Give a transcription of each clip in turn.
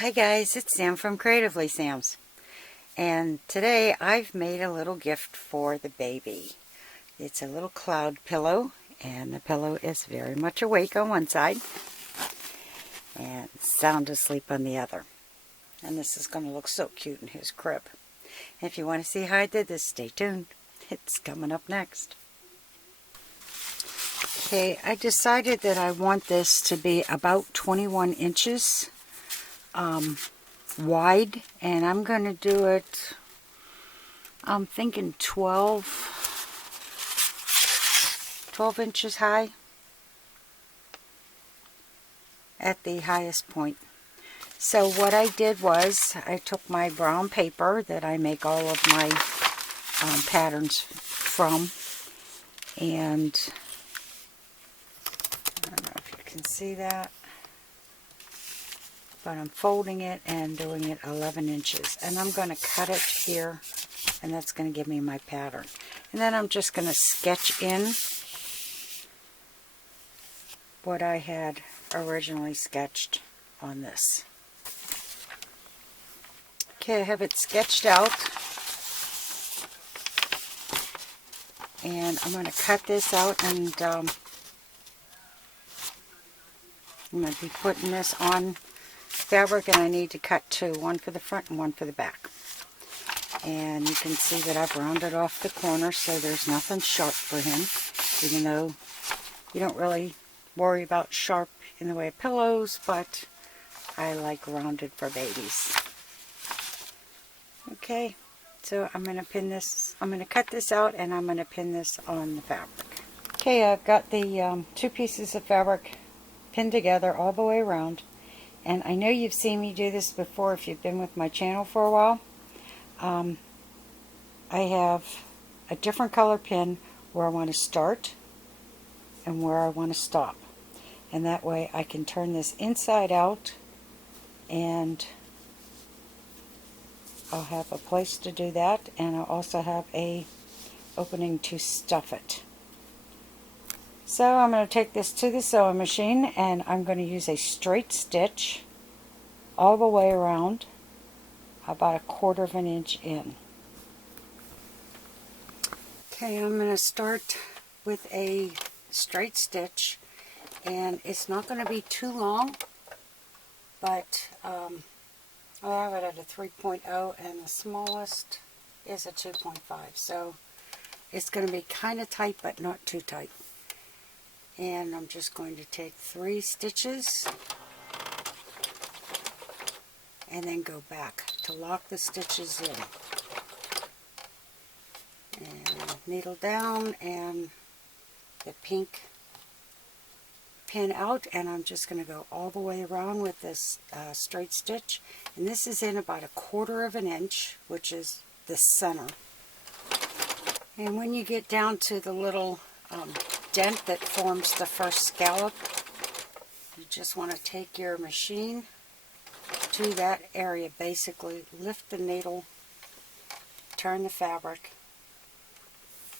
Hi guys, it's Sam from Creatively Sam's, and today I've made a little gift for the baby. It's a little cloud pillow, and the pillow is very much awake on one side and sound asleep on the other. And this is going to look so cute in his crib. If you want to see how I did this, stay tuned. It's coming up next. Okay, I decided that I want this to be about 21 inches wide, and I'm going to do it, I'm thinking 12 inches high at the highest point. So what I did was I took my brown paper that I make all of my patterns from, and I don't know if you can see that, but I'm folding it and doing it 11 inches. And I'm going to cut it here, and that's going to give me my pattern. And then I'm just going to sketch in what I had originally sketched on this. Okay, I have it sketched out. And I'm going to cut this out, and I'm going to be putting this on fabric, and I need to cut two, one for the front and one for the back. And you can see that I've rounded off the corner so there's nothing sharp for him, even though you don't really worry about sharp in the way of pillows, but I like rounded for babies. Okay, so I'm going to pin this, I'm going to cut this out, and I'm going to pin this on the fabric. Okay, I've got the two pieces of fabric pinned together all the way around. And I know you've seen me do this before if you've been with my channel for a while. I have a different color pin where I want to start and where I want to stop. And that way I can turn this inside out, and I'll have a place to do that, and I'll also have a opening to stuff it. So I'm going to take this to the sewing machine, and I'm going to use a straight stitch all the way around, about 1/4 of an inch in. Okay, I'm going to start with a straight stitch, and it's not going to be too long, but I have it at a 3.0, and the smallest is a 2.5, so it's going to be kind of tight but not too tight. And I'm just going to take 3 stitches and then go back to lock the stitches in. And needle down and the pink pin out, and I'm just going to go all the way around with this straight stitch. And this is in about 1/4 of an inch, which is the center. And when you get down to the little dent that forms the first scallop, you just want to take your machine to that area, basically lift the needle, turn the fabric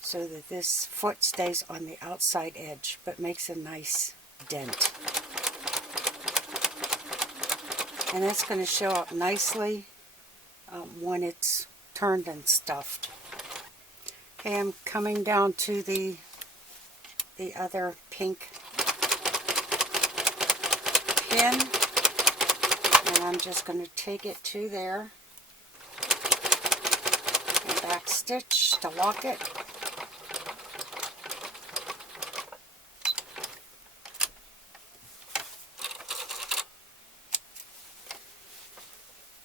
so that this foot stays on the outside edge but makes a nice dent. And that's going to show up nicely when it's turned and stuffed. Okay, I'm coming down to the other pink pin, and I'm just going to take it to there and back stitch to lock it.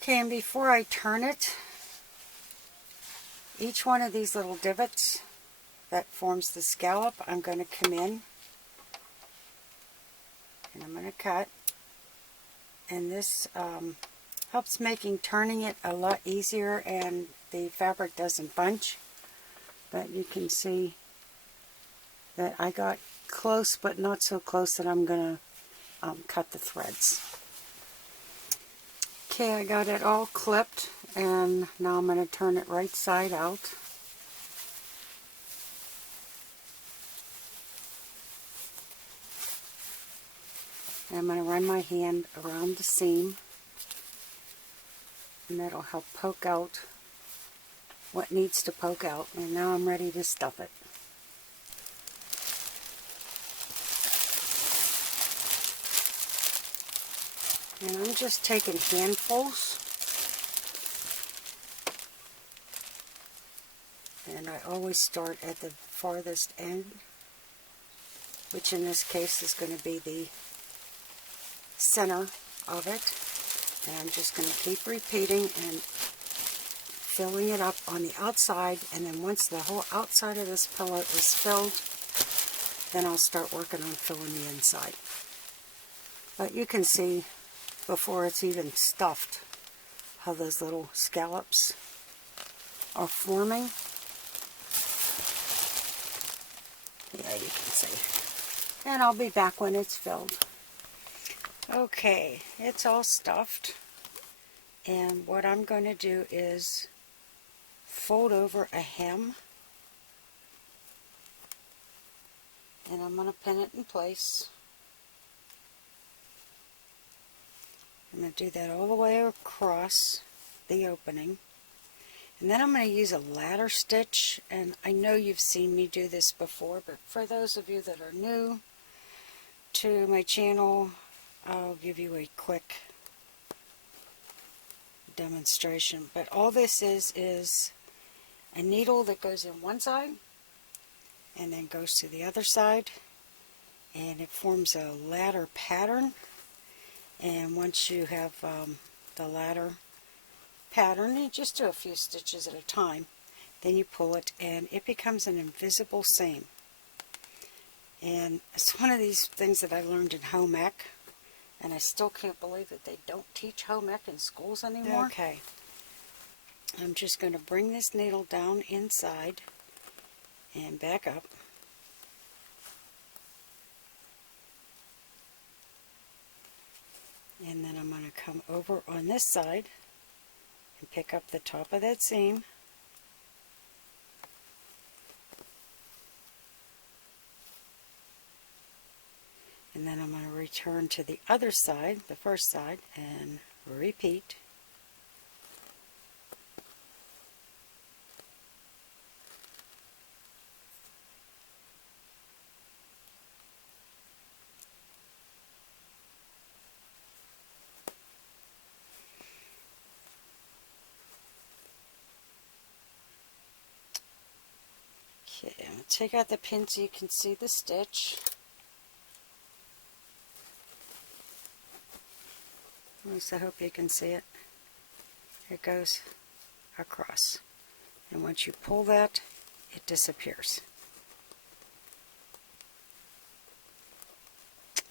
Okay, and before I turn it, each one of these little divots that forms the scallop, I'm going to come in and I'm going to cut. And this helps making turning it a lot easier, and the fabric doesn't bunch. But you can see that I got close, but not so close that I'm going to cut the threads. Okay, I got it all clipped, and now I'm going to turn it right side out. And I'm going to run my hand around the seam and that'll help poke out what needs to poke out. And now I'm ready to stuff it. And I'm just taking handfuls, and I always start at the farthest end, which in this case is going to be the center of it. And I'm just going to keep repeating and filling it up on the outside, and then once the whole outside of this pillow is filled, then I'll start working on filling the inside. But you can see before it's even stuffed how those little scallops are forming. Yeah, you can see. And I'll be back when it's filled. Okay, it's all stuffed, and what I'm going to do is fold over a hem, and I'm going to pin it in place. I'm going to do that all the way across the opening, and then I'm going to use a ladder stitch. And I know you've seen me do this before, but for those of you that are new to my channel, I'll give you a quick demonstration. But all this is a needle that goes in one side and then goes to the other side, and it forms a ladder pattern. And once you have the ladder pattern, you just do a few stitches at a time, then you pull it and it becomes an invisible seam. And it's one of these things that I learned in home ec, and I still can't believe that they don't teach home ec in schools anymore. Okay, I'm just going to bring this needle down inside and back up. And then I'm going to come over on this side and pick up the top of that seam. And then I'm going to return to the other side, the first side, and repeat. Okay, I'm going to take out the pin so you can see the stitch. At least I hope you can see it. It goes across. And once you pull that, it disappears.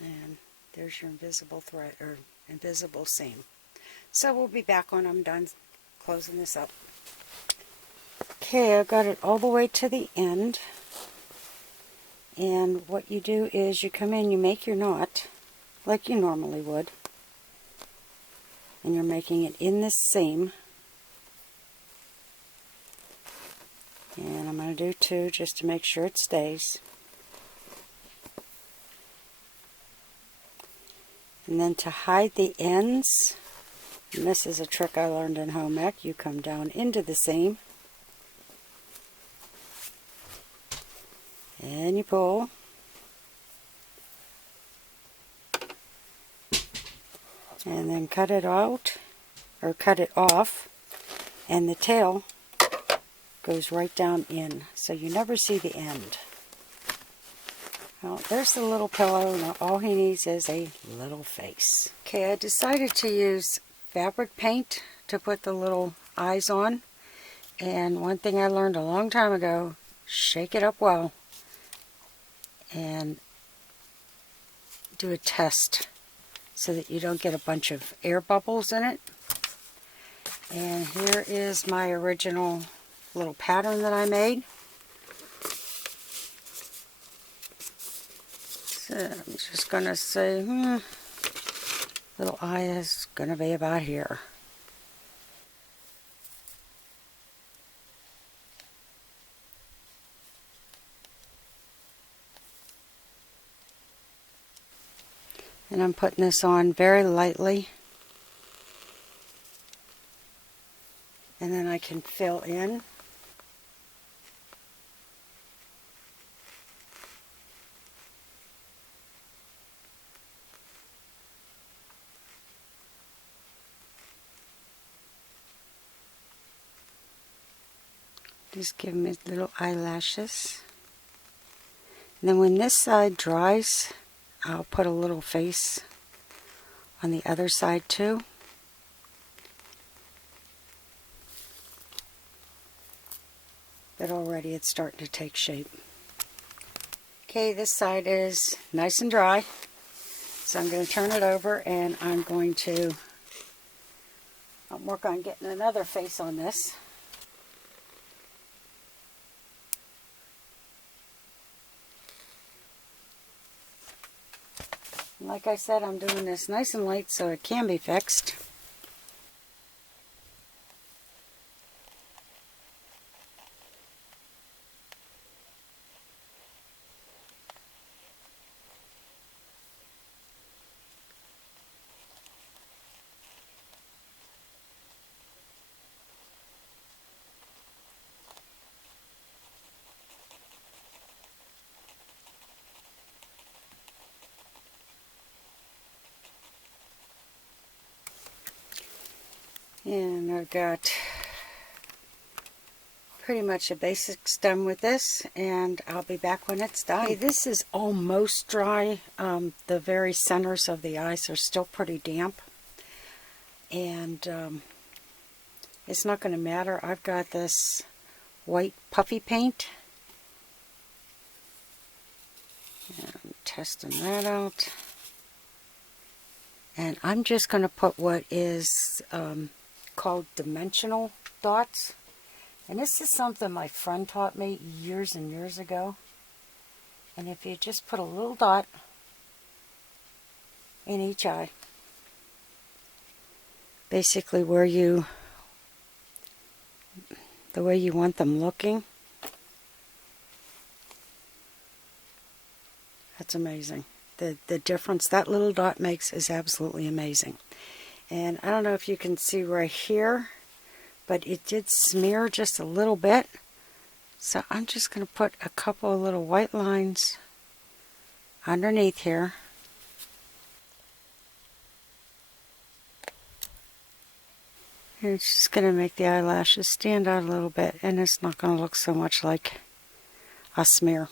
And there's your invisible thread, or invisible seam. So we'll be back when I'm done closing this up. Okay, I've got it all the way to the end. And what you do is you come in, you make your knot like you normally would. And you're making it in this seam. And I'm going to do two just to make sure it stays. And then to hide the ends, and this is a trick I learned in home ec, you come down into the seam and you pull, and then cut it out, or cut it off, and the tail goes right down in, so you never see the end. Well, there's the little pillow. Now all he needs is a little face. Okay, I decided to use fabric paint to put the little eyes on, and one thing I learned a long time ago, shake it up well and do a test so that you don't get a bunch of air bubbles in it. And here is my original little pattern that I made. So I'm just going to say, little eye is going to be about here. And I'm putting this on very lightly. And then I can fill in. Just give me little eyelashes. And then when this side dries, I'll put a little face on the other side too. But already it's starting to take shape. Okay, this side is nice and dry. So I'm going to turn it over and I'm going to work on getting another face on this. And like I said, I'm doing this nice and light so it can be fixed. And I've got pretty much the basics done with this, and I'll be back when it's done. Okay, this is almost dry. The very centers of the eyes are still pretty damp, and it's not going to matter. I've got this white puffy paint, and I'm testing that out, and I'm just going to put what is called dimensional dots. And this is something my friend taught me years and years ago. And if you just put a little dot in each eye, basically the way you want them looking, that's amazing. The difference that little dot makes is absolutely amazing. And I don't know if you can see right here, but it did smear just a little bit. So I'm just going to put a couple of little white lines underneath here. And it's just going to make the eyelashes stand out a little bit, and it's not going to look so much like a smear.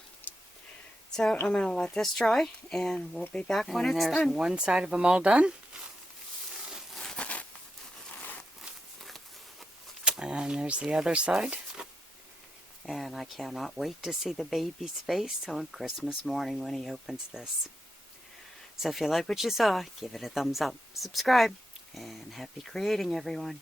So I'm going to let this dry, and we'll be back when it's done. There's one side of them all done. And there's the other side. And I cannot wait to see the baby's face on Christmas morning when he opens this. So if you like what you saw, give it a thumbs up, subscribe, and happy creating, everyone.